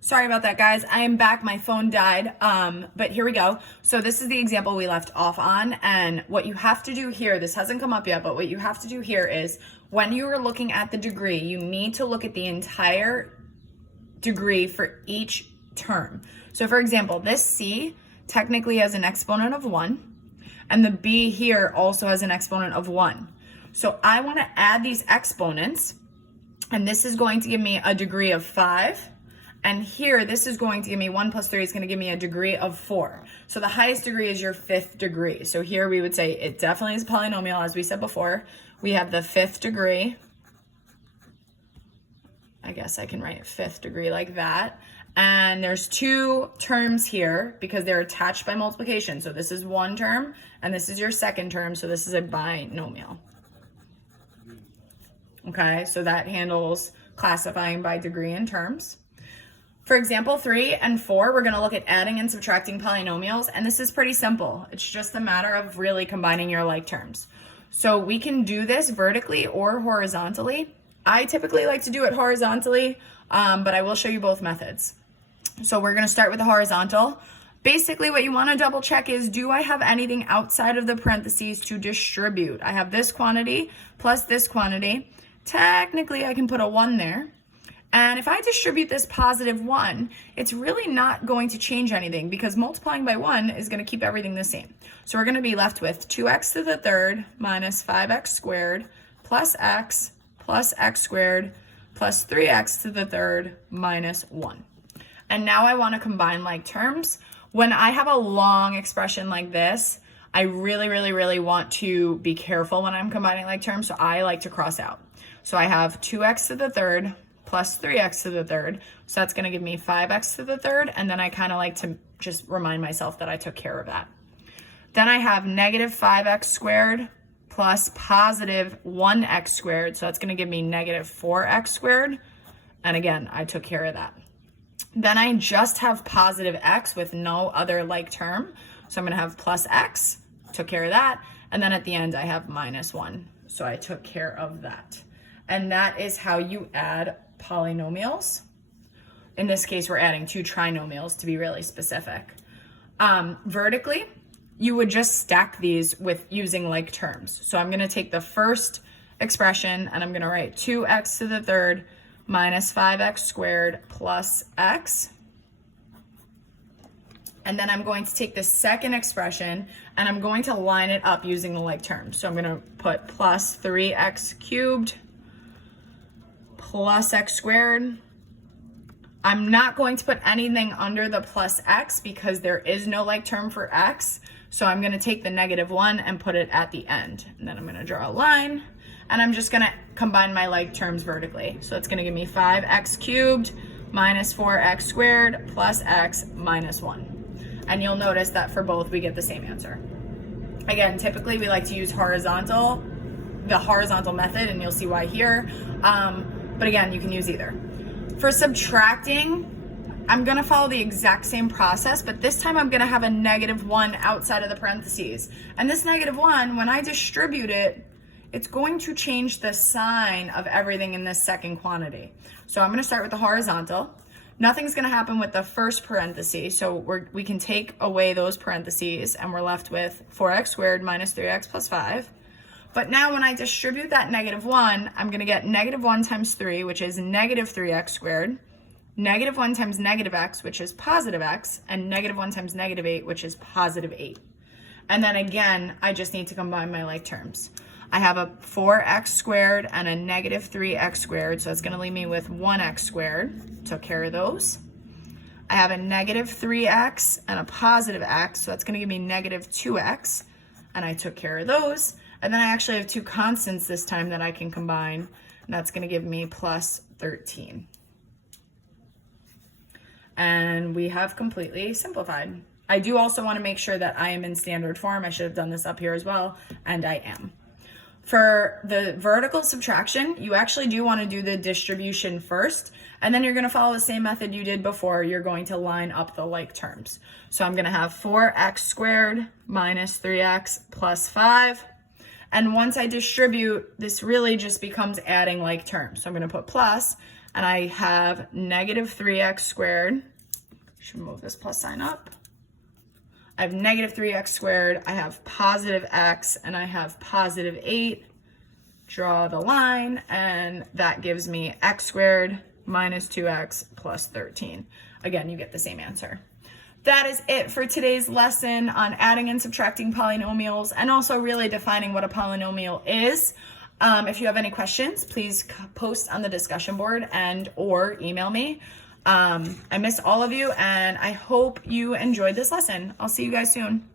Sorry about that, guys. I am back. My phone died, but here we go. So this is the example we left off on, and what you have to do here, this hasn't come up yet, but what you have to do here is when you are looking at the degree, you need to look at the entire degree for each term. So for example, this C technically has an exponent of 1, and the B here also has an exponent of 1. So I want to add these exponents, and this is going to give me a degree of 5. And here, this is going to give me 1 plus 3 is going to give me a degree of 4. So the highest degree is your 5th degree. So here we would say it definitely is a polynomial, as we said before. We have the 5th degree. I guess I can write 5th degree like that. And there's 2 terms here because they're attached by multiplication. So this is 1 term, and this is your 2nd term. So this is a binomial. Okay, so that handles classifying by degree and terms. For example 3 and 4, we're going to look at adding and subtracting polynomials, and this is pretty simple. It's just a matter of really combining your like terms. So we can do this vertically or horizontally. I typically like to do it horizontally, but I will show you both methods. So we're going to start with the horizontal. Basically what you want to double check is, do I have anything outside of the parentheses to distribute? I have this quantity plus this quantity. Technically I can put a 1 there. And if I distribute this positive 1, it's really not going to change anything because multiplying by 1 is going to keep everything the same. So we're going to be left with 2x to the third minus 5x squared plus x squared plus 3x to the third minus 1. And now I want to combine like terms. When I have a long expression like this, I really want to be careful when I'm combining like terms, so I like to cross out. So I have 2x to the third plus 3x to the third. So that's going to give me 5x to the third. And then I kind of like to just remind myself that I took care of that. Then I have negative 5x squared plus positive 1x squared. So that's going to give me negative 4x squared. And again, I took care of that. Then I just have positive x with no other like term. So I'm going to have plus x, took care of that. And then at the end, I have minus 1. So I took care of that. And that is how you add polynomials. In this case, we're adding 2 trinomials to be really specific. Vertically, you would just stack these with using like terms. So I'm going to take the first expression and I'm going to write 2x to the third minus 5x squared plus x. And then I'm going to take the second expression and I'm going to line it up using the like terms. So I'm going to put plus 3x cubed plus x squared. I'm not going to put anything under the plus x because there is no like term for x. So I'm going to take the negative 1 and put it at the end. And then I'm going to draw a line and I'm just going to combine my like terms vertically. So it's going to give me 5x cubed minus 4x squared plus x minus 1. And you'll notice that for both we get the same answer. Again, typically we like to use the horizontal method, and you'll see why here. But again, you can use either. For subtracting, I'm going to follow the exact same process, but this time I'm going to have a negative 1 outside of the parentheses. And this negative 1, when I distribute it, it's going to change the sign of everything in this second quantity. So I'm going to start with the horizontal. Nothing's going to happen with the first parenthesis, so we can take away those parentheses, and we're left with 4x squared minus 3x plus 5. But now when I distribute that negative 1, I'm going to get negative 1 times 3, which is negative 3x squared, negative 1 times negative x, which is positive x, and negative 1 times negative 8, which is positive 8. And then again, I just need to combine my like terms. I have a 4x squared and a negative 3x squared, so it's going to leave me with 1x squared. Took care of those. I have a negative 3x and a positive x, so that's going to give me negative 2x, and I took care of those. And then I actually have 2 constants this time that I can combine, and that's going to give me plus 13. And we have completely simplified. I do also want to make sure that I am in standard form. I should have done this up here as well, and I am. For the vertical subtraction, you actually do want to do the distribution first, and then you're going to follow the same method you did before. You're going to line up the like terms. So I'm going to have 4x squared minus 3x plus 5. And once I distribute, this really just becomes adding like terms. So I'm going to put plus, and I have negative 3x squared. Should move this plus sign up. I have negative 3x squared, I have positive x, and I have positive 8. Draw the line, and that gives me x squared minus 2x plus 13. Again, you get the same answer. That is it for today's lesson on adding and subtracting polynomials, and also really defining what a polynomial is. If you have any questions, please post on the discussion board and or email me. I miss all of you, and I hope you enjoyed this lesson. I'll see you guys soon.